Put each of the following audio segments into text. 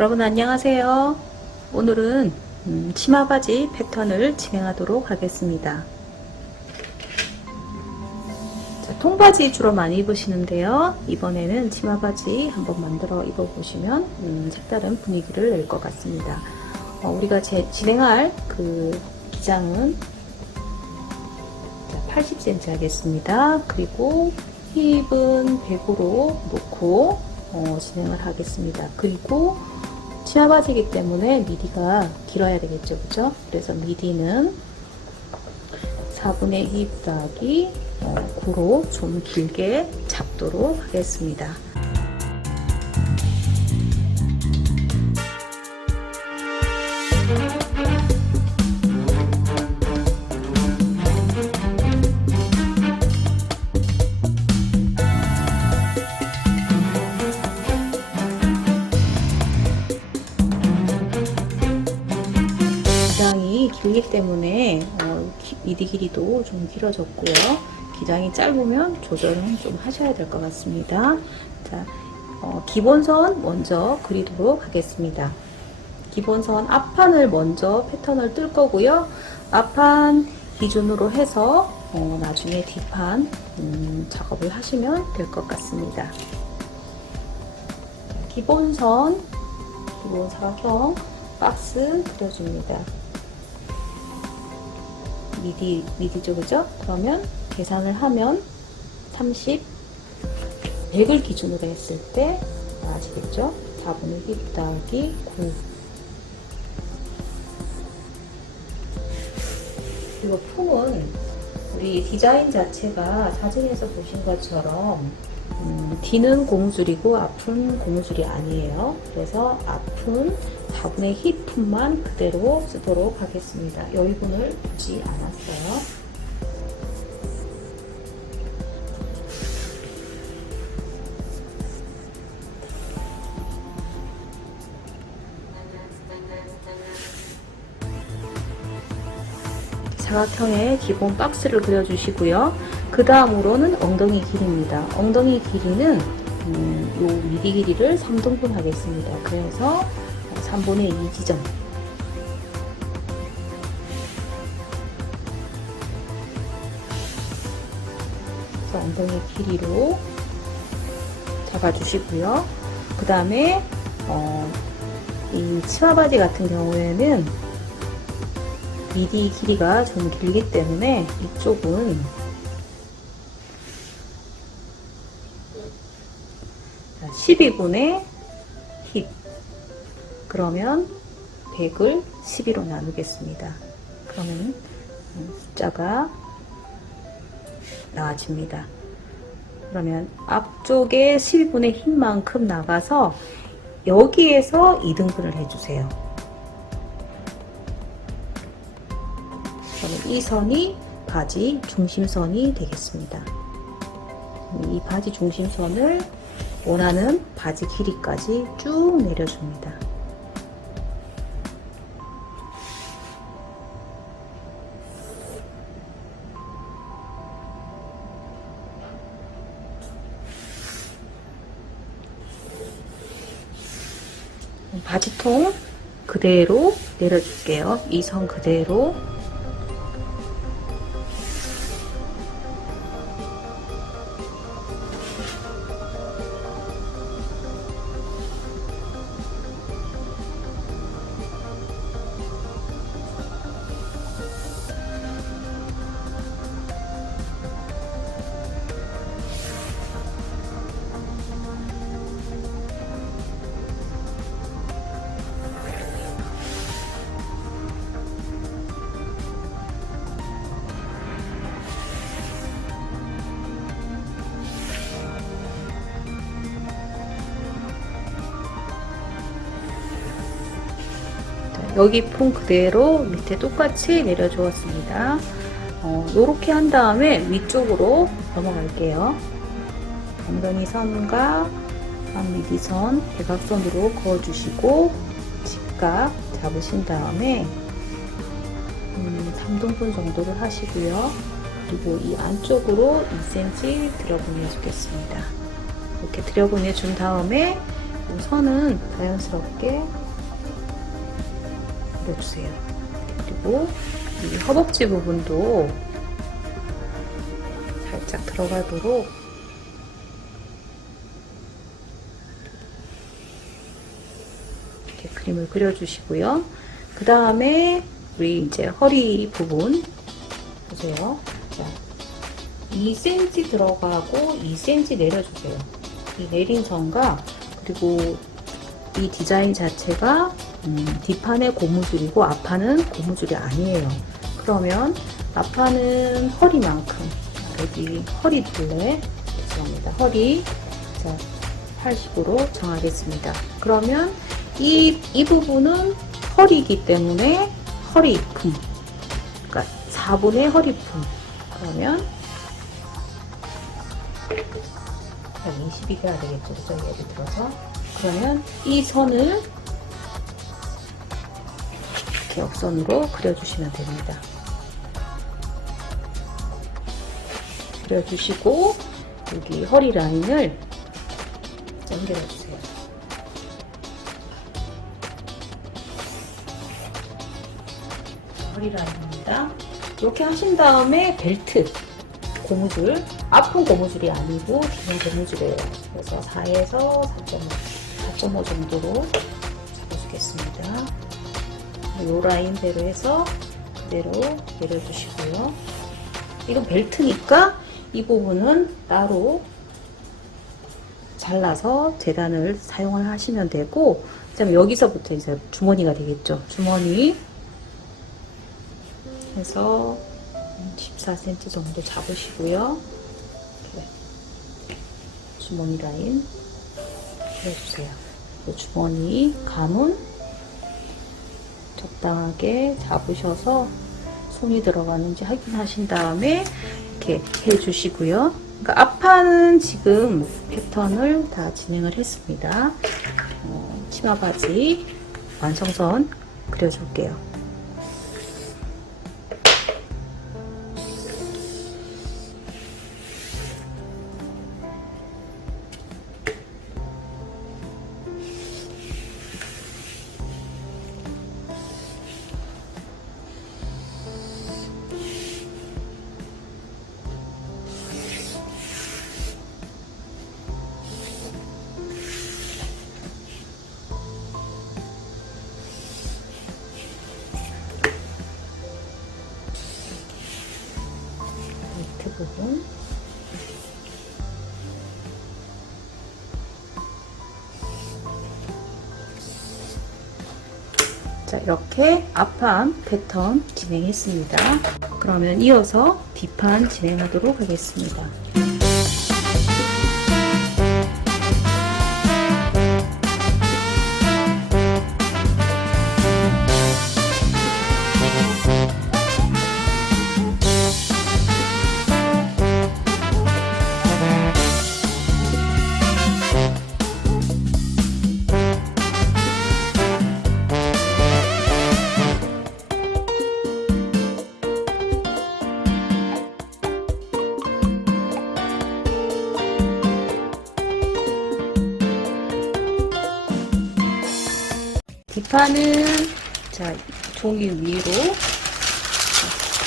여러분 안녕하세요. 오늘은 치마 바지 패턴을 진행하도록 하겠습니다. 자, 통바지 주로 많이 입으시는데요. 이번에는 치마 바지 한번 만들어 입어보시면 색다른 분위기를 낼 것 같습니다. 우리가 진행할 그 기장은 80cm 하겠습니다. 그리고 힙은 100으로 놓고 진행을 하겠습니다. 그리고 치마 바지이기 때문에 미디가 길어야 되겠죠, 그죠? 그래서 미디는 4분의 2 더하기 9로 좀 길게 잡도록 하겠습니다. 기장이 길기 때문에 미디 길이도 좀 길어졌고요. 기장이 짧으면 조절은 좀 하셔야 될 것 같습니다. 자, 기본선 먼저 그리도록 하겠습니다. 기본선 앞판을 먼저 패턴을 뜰 거고요. 앞판 기준으로 해서 나중에 뒷판 작업을 하시면 될 것 같습니다. 기본 사각형 박스 그려줍니다. 미디죠, 그죠? 그러면 계산을 하면 30, 100을 기준으로 했을 때 아시겠죠? 4분의 1 더하기 9. 그리고 품은 우리 디자인 자체가 사진에서 보신 것처럼 뒤는 고무줄이고 앞은 고무줄이 아니에요. 그래서 앞은 4분의 1 품만 그대로 쓰도록 하겠습니다. 여기분을 주지 않았어요. 사각형의 기본 박스를 그려주시고요. 그 다음으로는 엉덩이 길이입니다. 엉덩이 길이는 요 미디 길이를 3등분 하겠습니다. 그래서 3분의 2 지점. 그래서 엉덩이 길이로 잡아주시고요. 그 다음에 이 치마 바지 같은 경우에는 미디 길이가 좀 길기 때문에 이쪽은 12분의 힙, 그러면 100을 12로 나누겠습니다. 그러면 숫자가 나와집니다. 그러면 앞쪽에 12분의 힙만큼 나가서 여기에서 2등분을 해주세요. 그러면 이 선이 바지 중심선이 되겠습니다. 이 바지 중심선을 원하는 바지 길이까지 쭉 내려줍니다. 바지통 그대로 내려줄게요. 이 선 그대로. 여기 품 그대로 밑에 똑같이 내려주었습니다. 이렇게 한 다음에 위쪽으로 넘어갈게요. 엉덩이 선과 앞미디선 대각선으로 그어주시고 직각 잡으신 다음에 3등분 정도를 하시고요. 그리고 이 안쪽으로 2cm 들여보내 주겠습니다. 이렇게 들여보내 준 다음에 선은 자연스럽게 그려주세요. 그리고 이 허벅지 부분도 살짝 들어가도록 이렇게 그림을 그려주시고요. 그 다음에 우리 이제 허리 부분 보세요. 자, 2cm 들어가고 2cm 내려주세요. 이 내린 선과 그리고 이 디자인 자체가 뒷판의 고무줄이고 앞판은 고무줄이 아니에요. 그러면 앞판은 허리만큼, 여기 허리 둘레, 죄송합니다. 허리, 자, 80으로 정하겠습니다. 그러면 이 부분은 허리이기 때문에 허리품, 그러니까 4분의 허리품. 그러면 120이 해야 되겠죠, 그죠? 예를 들어서. 그러면 이 선을 기역선으로 그려주시면 됩니다. 그려주시고 여기 허리 라인을 연결해주세요. 허리 라인입니다. 이렇게 하신 다음에 벨트 고무줄, 앞은 고무줄이 아니고 뒤는 고무줄이에요. 그래서 4에서 4.5 정도로 잡아주겠습니다. 이 라인대로 해서 그대로 내려주시고요. 이건 벨트니까 이 부분은 따로 잘라서 재단을 사용을 하시면 되고, 그다음에 여기서부터 이제 주머니가 되겠죠. 주머니 해서 14cm 정도 잡으시고요. 이렇게 주머니 라인 그려주세요. 주머니 감은 적당하게 잡으셔서 손이 들어가는지 확인하신 다음에 이렇게 해주시고요. 그러니까 앞판은 지금 패턴을 다 진행을 했습니다. 치마 바지 완성선 그려줄게요. 부분 자, 이렇게 앞판 패턴 진행했습니다. 그러면 이어서 뒷판 진행하도록 하겠습니다. 뒷판은 자, 종이 위로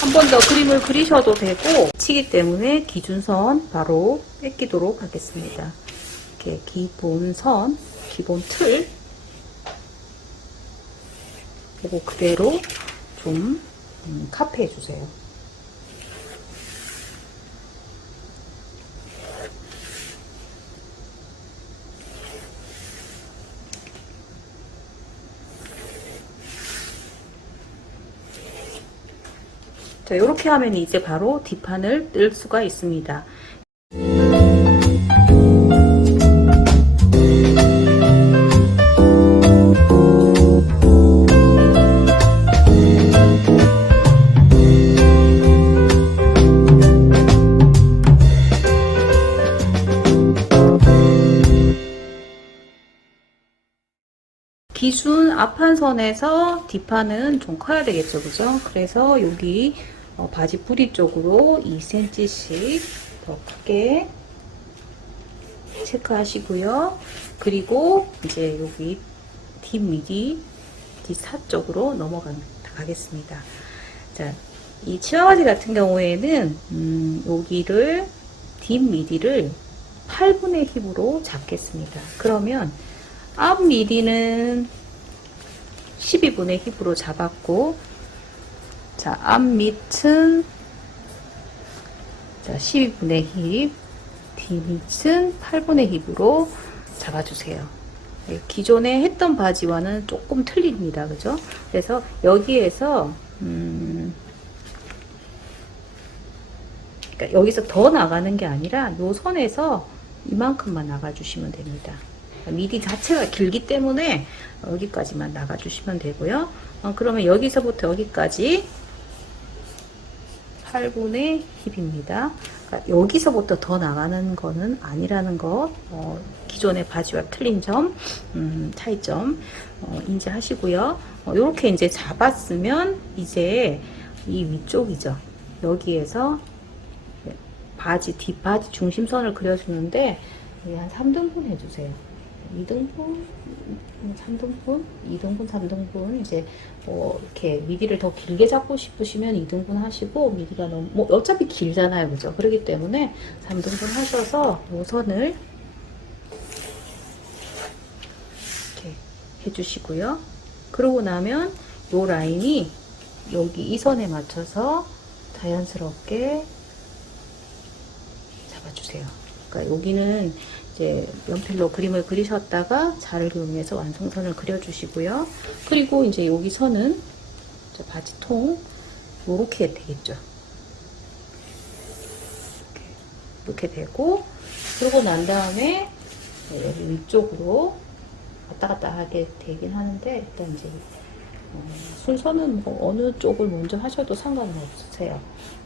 한 번 더 그림을 그리셔도 되고, 치기 때문에 기준선 바로 뺏기도록 하겠습니다. 이렇게 기본 선, 기본 틀 그리고 그대로 좀 카페해 주세요. 자, 이렇게 하면 이제 바로 뒷판을 뜰 수가 있습니다. 기준 앞판선에서 뒷판은 좀 커야 되겠죠, 그죠? 그래서 여기 바지 뿌리 쪽으로 2cm씩 더 크게 체크하시고요. 그리고 이제 여기 뒷 미디 뒷사 쪽으로 넘어가겠습니다. 자, 이 치마 바지 같은 경우에는 여기를 뒷 미디를 8분의 힙으로 잡겠습니다. 그러면 앞 미디는 12분의 힙으로 잡았고, 자, 앞 밑은 자 12분의 힙, 뒤 밑은 8분의 힙으로 잡아주세요. 네, 기존에 했던 바지와는 조금 틀립니다. 그죠? 그래서 여기에서 그러니까 여기서 더 나가는 게 아니라 요 선에서 이만큼만 나가주시면 됩니다. 미디 자체가 길기 때문에 여기까지만 나가주시면 되고요. 그러면 여기서부터 여기까지 8분의 힙입니다. 그러니까 여기서부터 더 나가는 거는 아니라는 거, 기존의 바지와 틀린 점, 차이점 인지하시고요. 이렇게 이제 잡았으면 이제 이 위쪽이죠. 여기에서 바지 뒷바지 중심선을 그려주는데 한 3등분 해주세요. 2등분, 3등분, 2등분, 3등분 이제 이렇게 미디를 더 길게 잡고 싶으시면 2등분 하시고 미디가 너무 어차피 길잖아요, 그죠? 그렇기 때문에 3등분 하셔서 요 선을 이렇게 해주시고요. 그러고 나면 요 라인이 여기 이 선에 맞춰서 자연스럽게 잡아주세요. 그러니까 여기는 이제 연필로 그림을 그리셨다가 자를 이용해서 완성선을 그려주시고요. 그리고 이제 여기 선은 바지통 요렇게 되겠죠. 이렇게 되고, 그러고 난 다음에 여기 위쪽으로 왔다 갔다 하게 되긴 하는데, 일단 이제 순서는 뭐 어느 쪽을 먼저 하셔도 상관은 없으세요.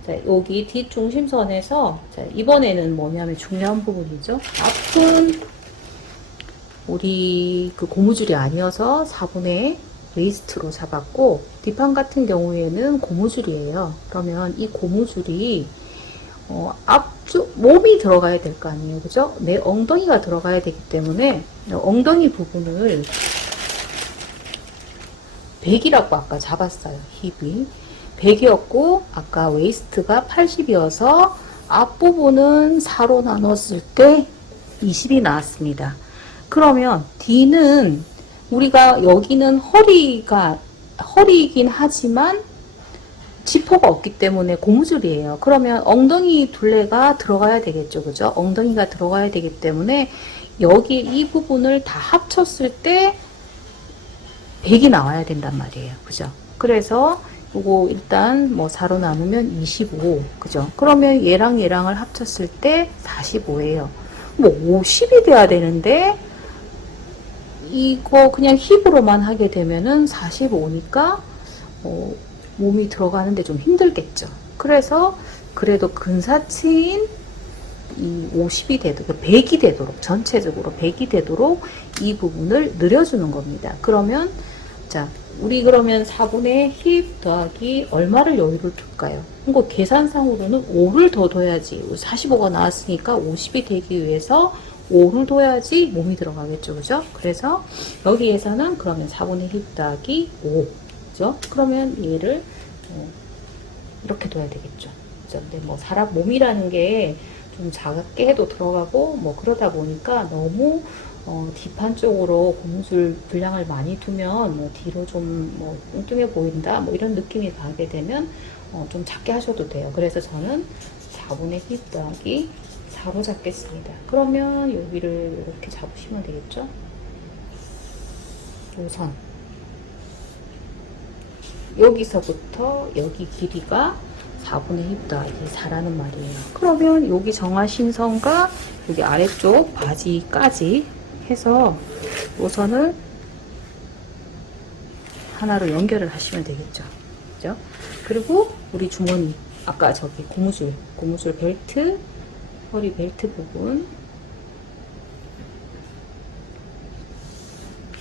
자, 여기 뒷중심선에서 자, 이번에는 뭐냐면 중요한 부분이죠. 앞은 우리 그 고무줄이 아니어서 4분의 웨이스트로 잡았고, 뒷판 같은 경우에는 고무줄이에요. 그러면 이 고무줄이 앞쪽 몸이 들어가야 될 거 아니에요, 그죠? 내 엉덩이가 들어가야 되기 때문에 엉덩이 부분을 100이라고 아까 잡았어요. 힙이 100이었고 아까 웨이스트가 80이어서 앞부분은 4로 나눴을 때 20이 나왔습니다. 그러면 뒤는 우리가 여기는 허리이긴 하지만 지퍼가 없기 때문에 고무줄이에요. 그러면 엉덩이 둘레가 들어가야 되겠죠, 그죠? 엉덩이가 들어가야 되기 때문에 여기 이 부분을 다 합쳤을 때 100이 나와야 된단 말이에요. 그죠? 그래서 요거 일단 뭐 4로 나누면 25. 그죠? 그러면 얘랑 얘랑을 합쳤을 때 45예요. 뭐 50이 돼야 되는데 이거 그냥 힙으로만 하게 되면은 45니까 몸이 들어가는데 좀 힘들겠죠. 그래서 그래도 근사치인 이 50이 되도록, 100이 되도록, 전체적으로 100이 되도록 이 부분을 늘려주는 겁니다. 그러면 자, 우리 그러면 4분의 힙 더하기 얼마를 여유를 둘까요? 이거 계산상으로는 5를 더 둬야지. 45가 나왔으니까 50이 되기 위해서 5를 둬야지 몸이 들어가겠죠, 그죠? 그래서 여기에서는 그러면 4분의 힙 더하기 5, 그죠? 그러면 얘를 이렇게 둬야 되겠죠. 그죠? 근데 뭐 사람 몸이라는 게 좀 작게 해도 들어가고 뭐 그러다 보니까 너무 뒷판 쪽으로 고무줄 분량을 많이 두면 뭐 뒤로 좀 뭐 뚱뚱해 보인다 뭐 이런 느낌이 가게 되면 좀 작게 하셔도 돼요. 그래서 저는 4분의 힙 더하기 4로 잡겠습니다. 그러면 여기를 이렇게 잡으시면 되겠죠. 우선 여기서부터 여기 길이가 4분의 힙 더하기 4라는 말이에요. 그러면 여기 정하신 선과 여기 아래쪽 바지까지 해서 우선은 하나로 연결을 하시면 되겠죠. 그죠? 그리고 우리 주머니, 아까 저기 고무줄 벨트, 허리 벨트 부분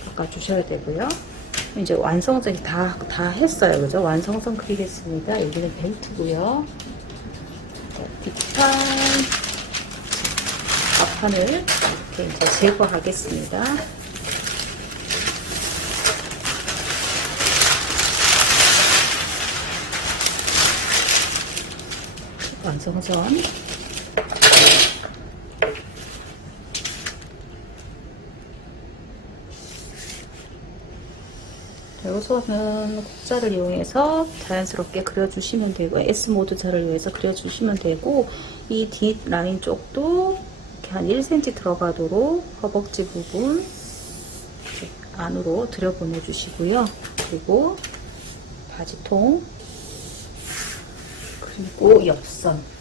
바꿔주셔야 되고요. 이제 완성선이 다 했어요. 그죠? 완성선 그리겠습니다. 여기는 벨트고요. 뒷판 뒷판을 이렇게 이제 제거하겠습니다. 완성선. 여기서는 국자를 이용해서 자연스럽게 그려주시면 되고, S모드 자를 이용해서 그려주시면 되고, 이 뒷 라인 쪽도 이렇게 한 1cm 들어가도록 허벅지 부분 안으로 들여보내 주시고요. 그리고 바지통, 그리고 옆선.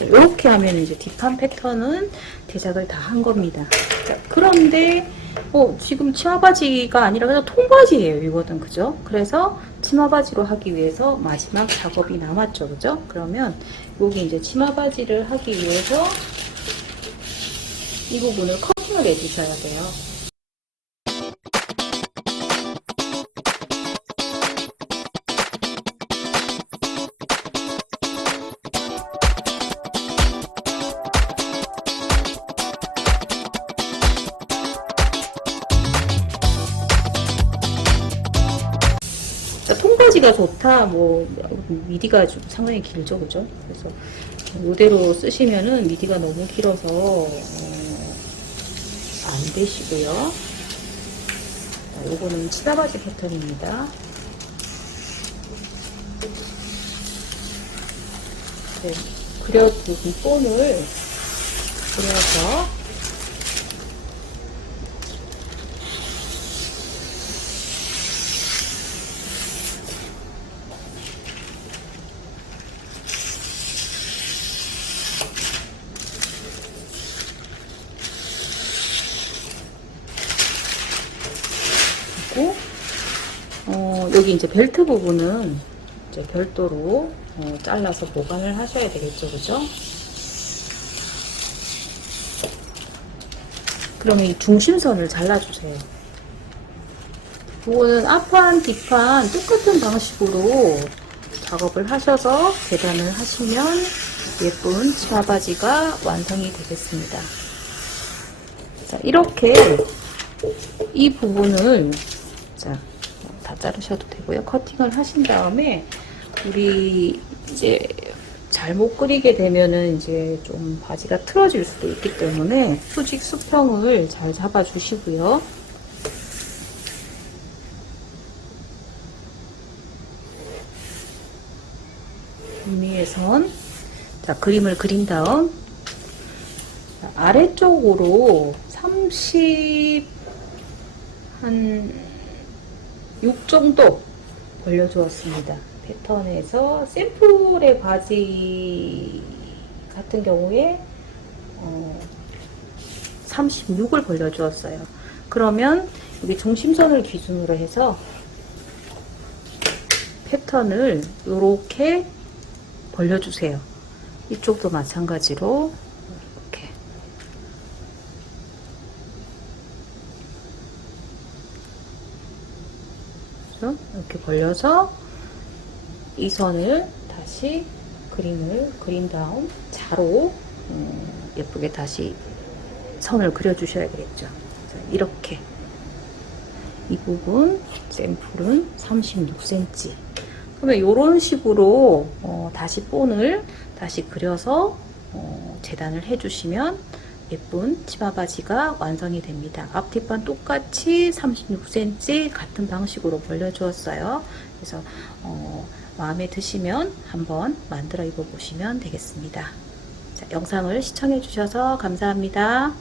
이렇게 하면 이제 뒷판 패턴은 제작을 다 한 겁니다. 자, 그런데 지금 치마바지가 아니라 그냥 통바지예요. 이거는, 그죠? 그래서 치마바지로 하기 위해서 마지막 작업이 남았죠. 그죠? 그러면 여기 이제 치마바지를 하기 위해서 이 부분을 커팅을 해주셔야 돼요. 통바지가 좋다, 미디가 좀 상당히 길죠, 그죠? 그래서 이대로 쓰시면은 미디가 너무 길어서 안 되시고요. 요거는 치마바지 패턴입니다. 네, 그려둔 본을 그려서 여기 이제 벨트 부분은 이제 별도로 잘라서 보관을 하셔야 되겠죠, 그죠? 그러면 이 중심선을 잘라주세요. 이거는 앞판, 뒷판 똑같은 방식으로 작업을 하셔서 재단을 하시면 예쁜 치마바지가 완성이 되겠습니다. 자, 이렇게 이 부분을 다 자르셔도 되고요. 커팅을 하신 다음에 우리 이제 잘못 그리게 되면은 이제 좀 바지가 틀어질 수도 있기 때문에 수직 수평을 잘 잡아 주시고요. 위의 선. 자, 그림을 그린 다음 아래쪽으로 6 정도 벌려주었습니다. 패턴에서 샘플의 바지 같은 경우에 36을 벌려주었어요. 그러면 여기 중심선을 기준으로 해서 패턴을 이렇게 벌려주세요. 이쪽도 마찬가지로 이렇게 벌려서 이 선을 다시 그림을 그린 다음 자로 예쁘게 다시 선을 그려 주셔야 되겠죠. 이렇게 이 부분 샘플은 36cm. 그러면 이런 식으로 다시 본을 다시 그려서 재단을 해주시면 예쁜 치마바지가 완성이 됩니다. 앞뒷판 똑같이 36cm 같은 방식으로 벌려주었어요. 그래서 마음에 드시면 한번 만들어 입어보시면 되겠습니다. 자, 영상을 시청해 주셔서 감사합니다.